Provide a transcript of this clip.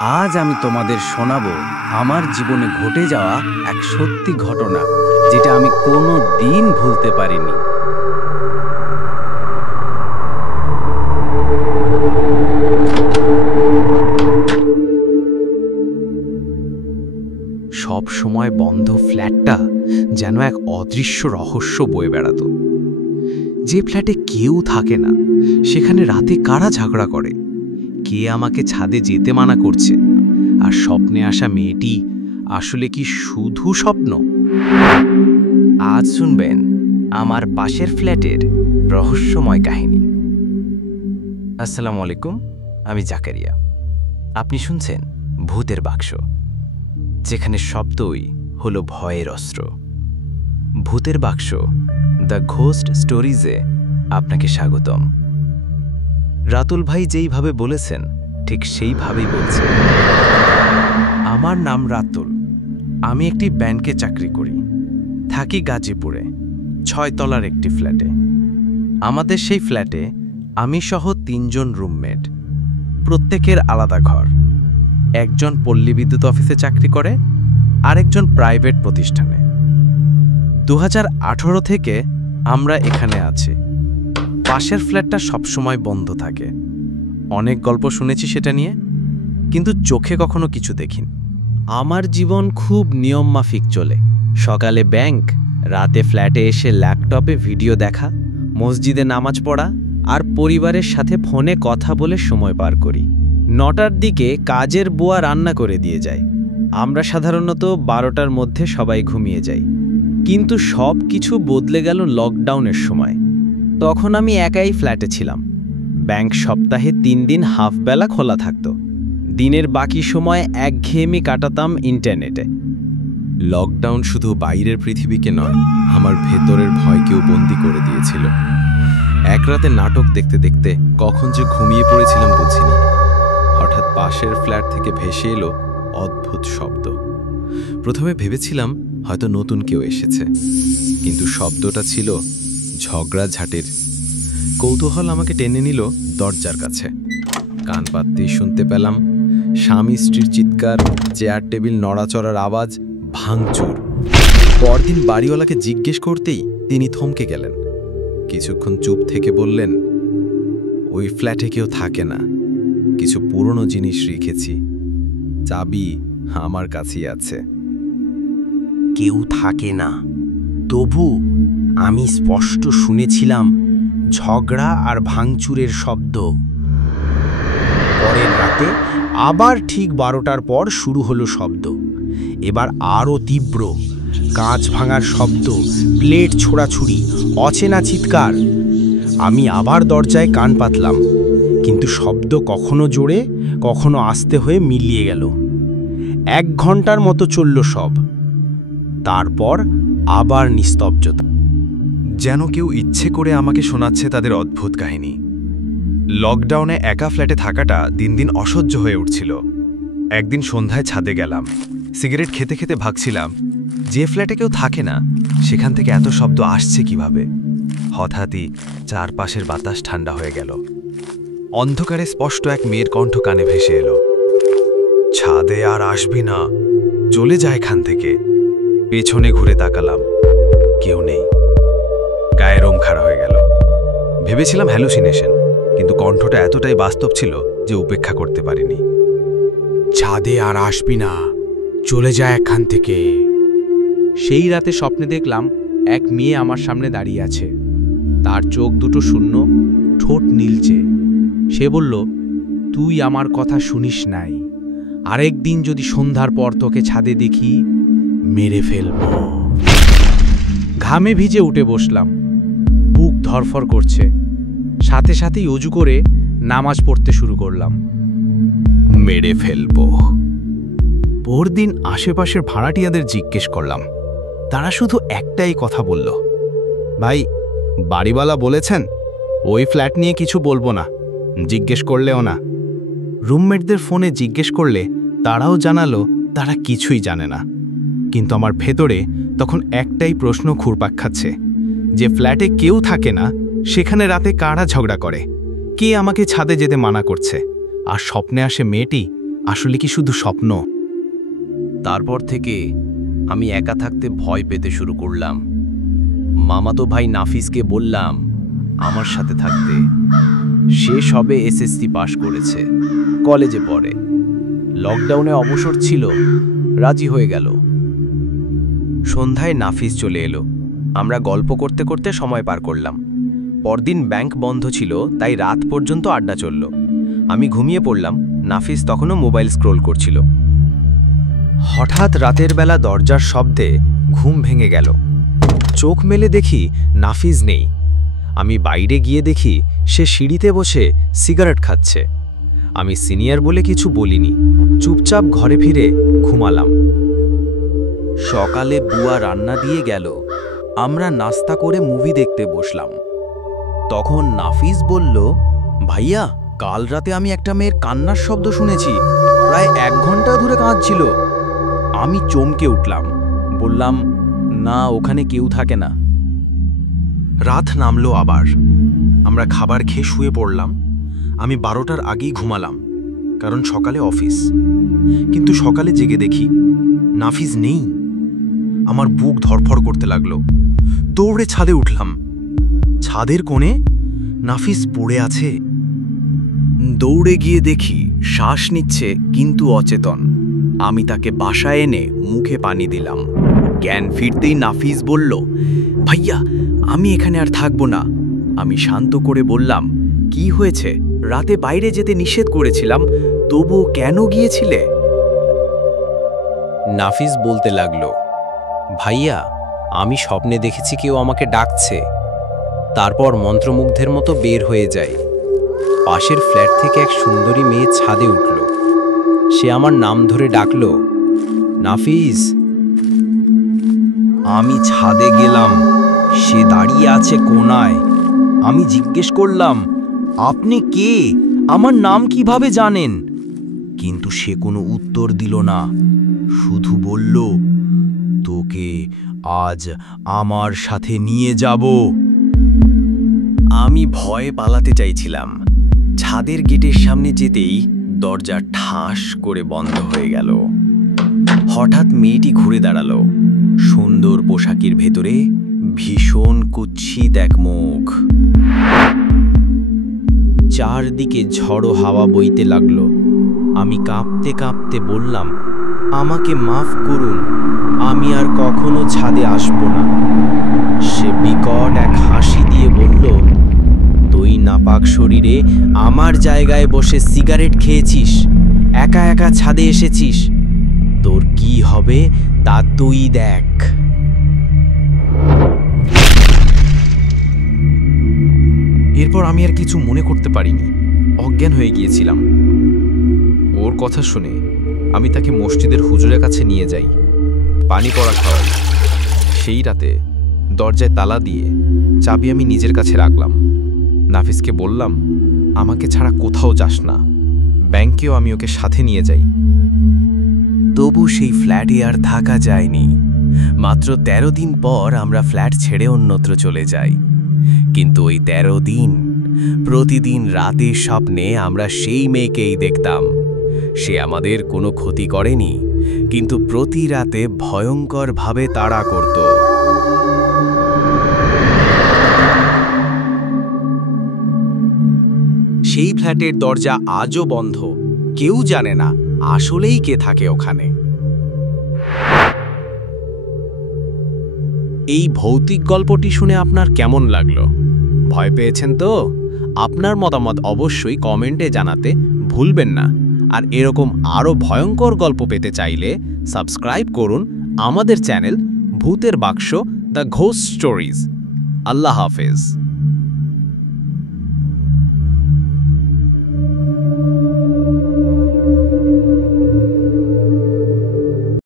আজ আমি তোমাদের শোনাবো আমার জীবনে ঘটে যাওয়া এক সত্যি ঘটনা, যেটা আমি কোনো দিন ভুলতে পারিনি। সব সময় বন্ধ ফ্ল্যাটটা যেন এক অদৃশ্য রহস্য বয়ে বেড়াতো। যে ফ্ল্যাটে কেউ থাকে না, সেখানে রাতে কারা ঝগড়া করে, কে আমাকে ছাদে যেতে মানা করছে, আর স্বপ্নে আসা মেয়েটি আসলে কি শুধু স্বপ্ন? আজ শুনবেন আমার পাশের ফ্ল্যাটের রহস্যময় কাহিনী। আসসালামু আলাইকুম, আমি জাকারিয়া। আপনি শুনছেন ভূতের বাক্স, যেখানে শব্দই হলো ভয়ের অস্ত্র। ভূতের বাক্স, দ্য ঘোস্ট স্টোরিজে আপনাকে স্বাগতম। রাতুল ভাই যেইভাবে বলেছেন, ঠিক সেইভাবেই বলছেন। আমার নাম রাতুল। আমি একটি ব্যাংকে চাকরি করি, থাকি গাজীপুরে 6 তলার একটি ফ্ল্যাটে। আমাদের সেই ফ্ল্যাটে আমি সহ 3 জন রুমমেট, প্রত্যেকের আলাদা ঘর। একজন পল্লী বিদ্যুৎ অফিসে চাকরি করে, আরেকজন প্রাইভেট প্রতিষ্ঠানে। 2018 থেকে আমরা এখানে আছি। পাশের ফ্ল্যাটটা সবসময় বন্ধ থাকে। অনেক গল্প শুনেছি সেটা নিয়ে, কিন্তু চোখে কখনো কিছু দেখিনি। আমার জীবন খুব নিয়মমাফিক চলে। সকালে ব্যাংক, রাতে ফ্ল্যাটে এসে ল্যাপটপে ভিডিও দেখা, মসজিদে নামাজ পড়া আর পরিবারের সাথে ফোনে কথা বলে সময় পার করি। 9টার দিকে কাজের বুয়া রান্না করে দিয়ে যায়। আমরা সাধারণত 12টার মধ্যে সবাই ঘুমিয়ে যাই। কিন্তু সব কিছু বদলে গেল লকডাউনের সময়। তখন আমি একাই ফ্ল্যাটে ছিলাম। ব্যাংক সপ্তাহে 3 দিন হাফবেলা খোলা থাকত। দিনের বাকি সময় একঘেয়েমি কাটাতাম ইন্টারনেটে। লকডাউন শুধু বাইরের পৃথিবীকে নয়, আমার ভেতরের ভয়কেও বন্দি করে দিয়েছিল। এক রাতে নাটক দেখতে দেখতে কখন যে ঘুমিয়ে পড়েছিলাম বুঝিনি। হঠাৎ পাশের ফ্ল্যাট থেকে ভেসে এলো অদ্ভুত শব্দ। প্রথমে ভেবেছিলাম হয়তো নতুন কেউ এসেছে, কিন্তু শব্দটা ছিল ঝগড়াঝাটির। কৌতূহল আমাকে টেনে নিল দরজার কাছে। কান পাততেই শুনতে পেলাম স্বামী স্ত্রীর চিৎকার, চেয়ার টেবিল নড়াচড়ার আওয়াজ, ভাঙচুর। পরদিন বাড়িওয়ালাকে জিজ্ঞেস করতেই তিনি থমকে গেলেন। কিছুক্ষণ চুপ থেকে বললেন, ওই ফ্ল্যাটে কেউ থাকে না, কিছু পুরনো জিনিস রেখেছি, চাবি আমার কাছেই আছে। কেউ থাকে না, তবু আমি স্পষ্ট শুনেছিলাম ঝগড়া আর ভাঙচুরের শব্দ। পরের রাতে আবার ঠিক 12টার পর শুরু হলো শব্দ। এবার আরও তীব্র, কাঁচ ভাঙার শব্দ, প্লেট ছোড়াছুড়ি, অচেনা চিৎকার। আমি আবার দরজায় কান পাতলাম, কিন্তু শব্দ কখনো জোরে, কখনো আস্তে হয়ে মিলিয়ে গেল। 1 ঘন্টার মতো চলল সব। তারপর আবার নিস্তব্ধতা, যেন কেউ ইচ্ছে করে আমাকে শোনাচ্ছে তাদের অদ্ভুত কাহিনী। লকডাউনে একা ফ্ল্যাটে থাকাটা দিন দিন অসহ্য হয়ে উঠছিল। একদিন সন্ধ্যায় ছাদে গেলাম, সিগারেট খেতে খেতে ভাবছিলাম, যে ফ্ল্যাটে কেউ থাকে না, সেখান থেকে এত শব্দ আসছে কিভাবে। হঠাৎই চারপাশের বাতাস ঠান্ডা হয়ে গেল। অন্ধকারে স্পষ্ট এক মেয়ের কণ্ঠ কানে ভেসে এলো, ছাদে আর আসবি না, চলে যায় এখান থেকে। পেছনে ঘুরে তাকালাম, কেউ নেই। গায়ে রোম খাড়া হয়ে গেল। ভেবেছিলাম হ্যালুসিনেশন, কিন্তু কণ্ঠটা এতটাই বাস্তব ছিল যে উপেক্ষা করতে পারিনি। ছাদে আর আসবি না, চলে যায় এখান থেকে। সেই রাতে স্বপ্নে দেখলাম এক মেয়ে আমার সামনে দাঁড়িয়ে আছে। তার চোখ দুটো শূন্য, ঠোঁট নীলচে। সে বলল, তুই আমার কথা শুনিস নাই, আরেকদিন যদি সন্ধ্যার পর তোকে ছাদে দেখি, মেরে ফেলব। ঘামে ভিজে উঠে বসলাম, বুক ধরফর করছে। সাথে সাথেই অজু করে নামাজ পড়তে শুরু করলাম। মেরে ফেলব। পরদিন আশেপাশের ভাড়াটিয়াদের জিজ্ঞেস করলাম, তারা শুধু একটাই কথা বলল, ভাই, বাড়িওয়ালা বলেছেন ওই ফ্ল্যাট নিয়ে কিছু বলবো না, জিজ্ঞেস করলেও না। রুমমেটদের ফোনে জিজ্ঞেস করলে তারাও জানালো তারা কিছুই জানে না। কিন্তু আমার ভেতরে তখন একটাই প্রশ্ন ঘুরপাক খাচ্ছে, যে ফ্ল্যাটে কেউ থাকে না, সেখানে রাতে কারা ঝগড়া করে, কে আমাকে ছাদে যেতে মানা করছে, আর স্বপ্নে আসে মেয়েটি আসলে কি শুধু স্বপ্ন? তারপর থেকে আমি একা থাকতে ভয় পেতে শুরু করলাম। মামাতো ভাই নাফিসকে বললাম আমার সাথে থাকতে। সে সবে এসএসসি পাশ করেছে, কলেজে পড়ে, লকডাউনে অবসর ছিল, রাজি হয়ে গেল। সন্ধ্যায় নাফিস চলে এলো। আমরা গল্প করতে করতে সময় পার করলাম। পরদিন ব্যাংক বন্ধ ছিল, তাই রাত পর্যন্ত আড্ডা চলল। আমি ঘুমিয়ে পড়লাম, নাফিস তখনও মোবাইল স্ক্রোল করছিল। হঠাৎ রাতের বেলা দরজার শব্দে ঘুম ভেঙে গেল। চোখ মেলে দেখি নাফিস নেই। আমি বাইরে গিয়ে দেখি সে সিঁড়িতে বসে সিগারেট খাচ্ছে। আমি সিনিয়র বলে কিছু বলিনি, চুপচাপ ঘরে ফিরে ঘুমালাম। সকালে বুয়া রান্না দিয়ে গেল, আমরা নাস্তা করে মুভি দেখতে বসলাম। তখন নাফিস বলল, ভাইয়া, কাল রাতে আমি একটা মেয়ের কান্নার শব্দ শুনেছি, প্রায় 1 ঘন্টা ধরে কাঁদছিল। আমি চমকে উঠলাম, বললাম, না, ওখানে কেউ থাকে না। রাত নামলো আবার। আমরা খাবার খেয়ে শুয়ে পড়লাম। আমি 12টার আগেই ঘুমালাম, কারণ সকালে অফিস। কিন্তু সকালে জেগে দেখি নাফিস নেই। আমার বুক ধড়ফড় করতে লাগলো। দৌড়ে ছাদে উঠলাম। ছাদের কোণে নাফিস পড়ে আছে। দৌড়ে গিয়ে দেখি শ্বাস নিচ্ছে কিন্তু অচেতন। আমি তাকে বাসায় এনে মুখে পানি দিলাম। জ্ঞান ফিরতেই নাফিস বলল, ভাইয়া, আমি এখানে আর থাকবো না। আমি শান্ত করে বললাম, কি হয়েছে? রাতে বাইরে যেতে নিষেধ করেছিলাম, তবুও কেন গিয়েছিলে? নাফিস বলতে লাগলো, ভাইয়া, আমি স্বপ্নে দেখেছি কেউ আমাকে ডাকছে। তারপর মন্ত্রমুগ্ধের মতো বের হয়ে যায়। পাশের ফ্ল্যাট থেকে এক সুন্দরী মেয়ে ছাদে উঠল। সে আমার নাম ধরে ডাকল, নাফিস। আমি ছাদে গেলাম। সে দাঁড়িয়ে আছে কোণায়। আমি জিজ্ঞেস করলাম, আপনি কে? আমার নাম কিভাবে জানেন? কিন্তু সে কোনো উত্তর দিল না, শুধু বলল, তোকে আজ আমার সাথে নিয়ে যাব। আমি ভয়ে পালাতে চাইছিলাম। ছাদের গেটের সামনে যেতেই দরজা ঠাস করে বন্ধ হয়ে গেল। হঠাৎ মেয়েটি ঘুরে দাঁড়ালো। সুন্দর পোশাকের ভেতরে ভীষণ কুৎসিত এক মুখ। চারদিকে ঝড়ো হাওয়া বইতে লাগলো। আমি কাঁপতে কাঁপতে বললাম, আমাকে মাফ করুন, আমি আর কখনো ছাদে আসব না। সে বিকট এক হাসি দিয়ে বলল, তুই নাপাক শরীরে আমার জায়গায় বসে সিগারেট খেয়েছিস, একা একা ছাদে এসেছিস, তোর কি হবে তা তুই দেখ। এরপর আমি আর কিছু মনে করতে পারিনি, অজ্ঞান হয়ে গিয়েছিলাম। ওর কথা শুনে আমি তাকে মসজিদের হুজুরের কাছে নিয়ে যাই, পানি পড়া খাওয়াই। সেই রাতে দরজায় তালা দিয়ে চাবি আমি নিজের কাছে রাখলাম। নাফিসকে বললাম, আমাকে ছাড়া কোথাও যাস না, ব্যাংকেও আমি ওকে সাথে নিয়ে যাই। তবু সেই ফ্ল্যাটে আর থাকা যায়নি। মাত্র 13 দিন পর আমরা ফ্ল্যাট ছেড়ে অন্যত্র চলে যাই। কিন্তু ওই 13 দিন প্রতিদিন রাতের স্বপ্নে আমরা সেই মেয়েকেই দেখতাম। সে আমাদের কোনো ক্ষতি করেনি, কিন্তু প্রতি রাতে ভয়ঙ্করভাবে তাড়া করত। সেই ফ্ল্যাটের দরজা আজও বন্ধ। কেউ জানে না আসলেই কে থাকে ওখানে। এই ভৌতিক গল্পটি শুনে আপনার কেমন লাগলো? ভয় পেয়েছেন তো? আপনার মতামত অবশ্যই কমেন্টে জানাতে ভুলবেন না। আর এরকম আরও ভয়ঙ্কর গল্প পেতে চাইলে সাবস্ক্রাইব করুন আমাদের চ্যানেল ভূতের বাক্স দ্য ঘোস্ট স্টোরিজ। আল্লাহ হাফেজ।